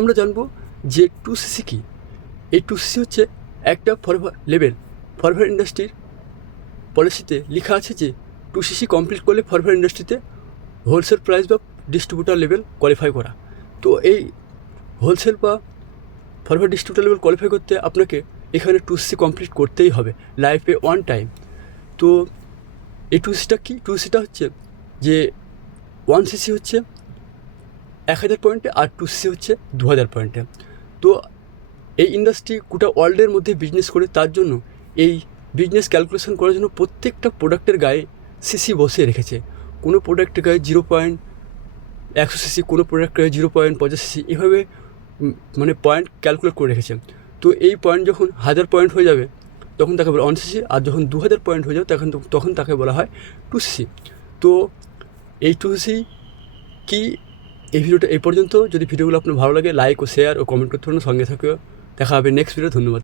আমরা জানবো যে 2cc কি। এই 2cc হচ্ছে একটা ফরভার ইন্ডাস্ট্রির পলিসিতে লেখা আছে যে 2cc কমপ্লিট করলে ফরভার ইন্ডাস্ট্রিতে হোলসেল প্রাইস বা ডিস্ট্রিবিউটার লেভেল কোয়ালিফাই করা। তো এই হোলসেল বা ফরভার ডিস্ট্রিবিউটার লেভেল কোয়ালিফাই করতে আপনাকে এখানে 2cc কমপ্লিট করতেই হবে লাইফে ওয়ান টাইম। তো এই 2cc কি? 2cc হচ্ছে যে 1cc হচ্ছে 1000 পয়েন্টে আর 2cc হচ্ছে 2000 পয়েন্টে। তো এই ইন্ডাস্ট্রি গোটা ওয়ার্ল্ডের মধ্যে বিজনেস করে, তার জন্য এই বিজনেস ক্যালকুলেশন করার জন্য প্রত্যেকটা প্রোডাক্টের গায়ে সিসি বসিয়ে রেখেছে। কোনো প্রোডাক্টের গায়ে 0.100cc, কোনো প্রোডাক্টের গায়ে 0.85cc, এভাবে মানে পয়েন্ট ক্যালকুলেট করে রেখেছে। তো এই পয়েন্ট যখন 1000 পয়েন্ট হয়ে যাবে তখন তাকে বলা 1cc, আর যখন 2000 পয়েন্ট হয়ে যাবে তখন তাকে বলা হয় 2cc। তো এই 2cc কি, এই ভিডিওটা এই পর্যন্ত। যদি ভিডিওগুলো আপনার ভালো লাগে লাইক ও শেয়ার ও কমেন্ট করতে পারেন, সঙ্গে থাকে দেখা হবে নেক্সট ভিডিও। ধন্যবাদ।